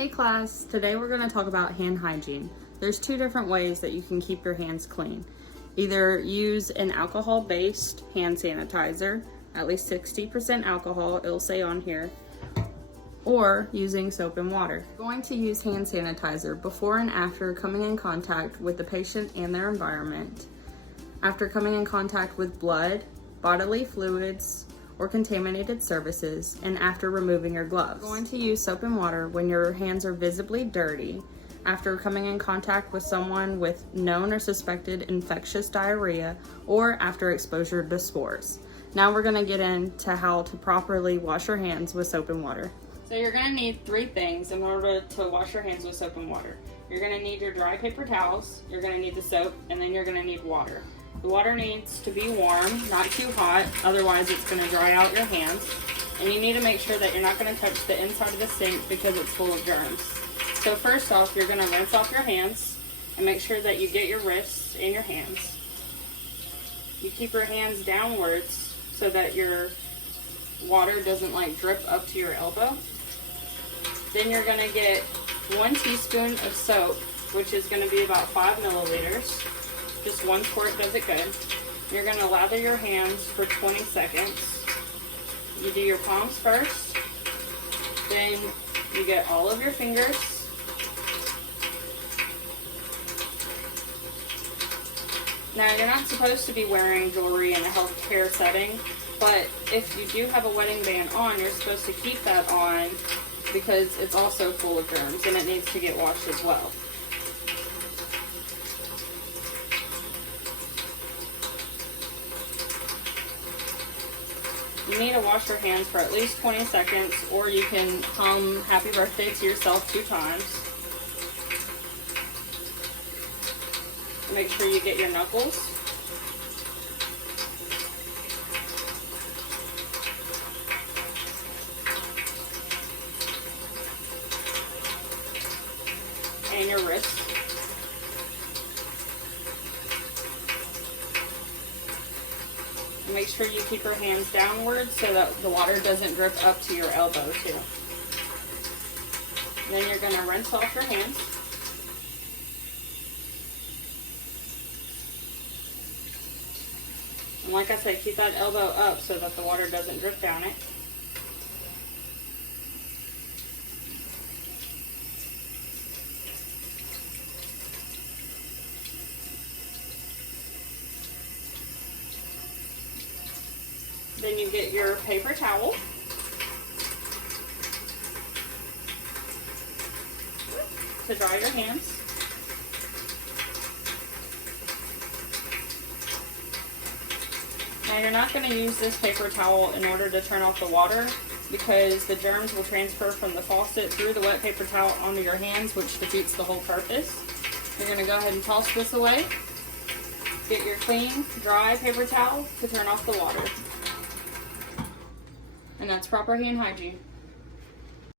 Hey class, today we're going to talk about hand hygiene. There's two different ways that you can keep your hands clean. Either use an alcohol-based hand sanitizer, at least 60% alcohol, it'll say on here, or using soap and water. You're going to use hand sanitizer before and after coming in contact with the patient and their environment, after coming in contact with blood, bodily fluids, or contaminated surfaces, and after removing your gloves. You're going to use soap and water when your hands are visibly dirty, after coming in contact with someone with known or suspected infectious diarrhea, or after exposure to spores. Now we're gonna get into how to properly wash your hands with soap and water. So you're gonna need three things in order to wash your hands with soap and water. You're gonna need your dry paper towels, you're gonna need the soap, and then you're gonna need water. The water needs to be warm, not too hot, otherwise it's going to dry out your hands. And you need to make sure that you're not going to touch the inside of the sink because it's full of germs. So first off, you're going to rinse off your hands and make sure that you get your wrists in your hands. You keep your hands downwards so that your water doesn't like drip up to your elbow. Then you're going to get 1 teaspoon of soap, which is going to be about 5 milliliters. Just 1 squirt does it good. You're going to lather your hands for 20 seconds. You do your palms first, then you get all of your fingers. Now you're not supposed to be wearing jewelry in a healthcare setting, but if you do have a wedding band on, you're supposed to keep that on because it's also full of germs and it needs to get washed as well. You need to wash your hands for at least 20 seconds, or you can hum happy birthday to yourself 2 times. Make sure you get your knuckles. And your wrists. Make sure you keep your hands downward so that the water doesn't drip up to your elbow too. And then you're going to rinse off your hands. And like I said, keep that elbow up so that the water doesn't drip down it. Then you get your paper towel. To dry your hands. Now you're not going to use this paper towel in order to turn off the water because the germs will transfer from the faucet through the wet paper towel onto your hands, which defeats the whole purpose. You're going to go ahead and toss this away. Get your clean, dry paper towel to turn off the water. And that's proper hand hygiene.